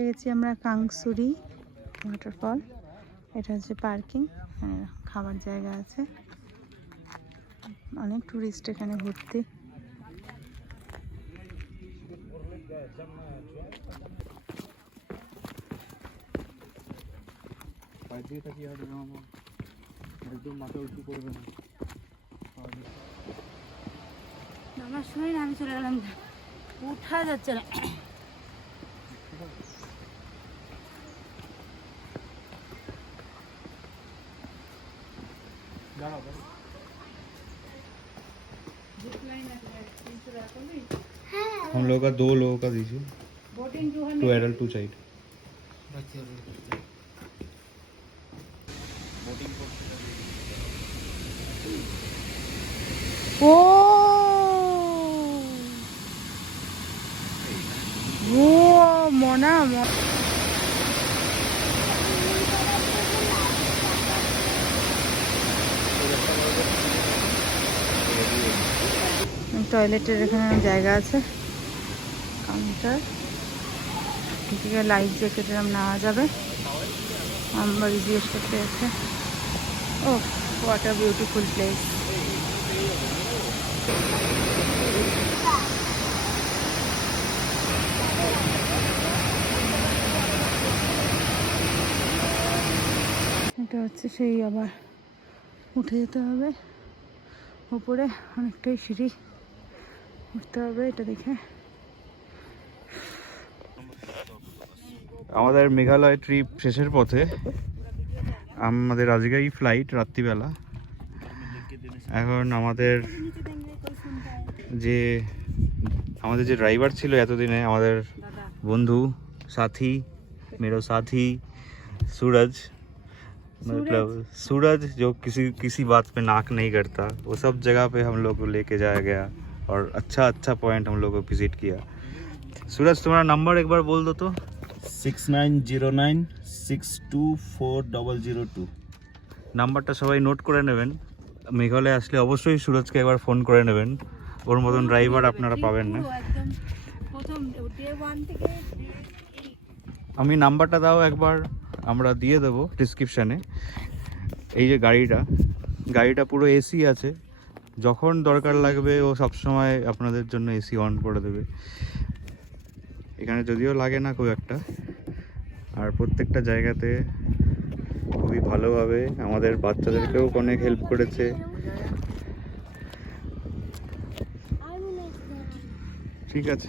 এসে গেছি আমরা কাংসুরি ওয়াটারফল। এটা হচ্ছে পার্কিং, খাবার জায়গা আছে, অনেক টুরিস্ট এখানে ঘুরতে। আমার সময় আমি চলে গেলাম, উঠা যাচ্ছে না। हम लोग का 2 लोगों का दीजिए, 2 एडल्ट 2 चाइल्ड। ও ও মনা টয়লেটের এখানে জায়গা আছে, কাউন্টার থেকে লাইফ জ্যাকেট এরকম নেওয়া যাবে। আমরা জিজ্ঞেস করতে আছে। ও হোয়াট আ বিউটিফুল প্লেস। এটা হচ্ছে সেই, আবার উঠে যেতে হবে উপরে, অনেকটাই সিঁড়ি উঠতে হবে। এটা দেখে আমাদের মেঘালয় ট্রিপ শেষের পথে, আমাদের আজকেই ফ্লাইট রাত্রিবেলা। এখন আমাদের যে ড্রাইভার ছিল এতদিনে, আমাদের বন্ধু সাথী, मेरा साथी सूरज, मतलब सूरज जो किसी बात पे नाक नहीं करता, वो सब जगह पे हम लोग को लेके जाया गया और अच्छा पॉइंट हम लोग को विजिट किया। सूरज तुम्हारा नंबर एक बार बोल दो तो। 6909624002। নাম্বারটা সবাই নোট করে নেবেন, মেঘালয় আসলে অবশ্যই সুরজকে একবার ফোন করে নেবেন, ওর মতন ড্রাইভার আপনারা পাবেন না। আমি নাম্বারটা দাও একবার, আমরা দিয়ে দেবো ডিসক্রিপশানে। এই যে গাড়িটা পুরো এসি আছে, যখন দরকার লাগবে ও সবসময় আপনাদের জন্য এসি অন করে দেবে। এখানে যদিও লাগে না খুব একটা, আর প্রত্যেকটা জায়গাতে খুবই ভালোভাবে আমাদের বাচ্চাদেরকেও অনেক হেল্প করেছে। ঠিক আছে।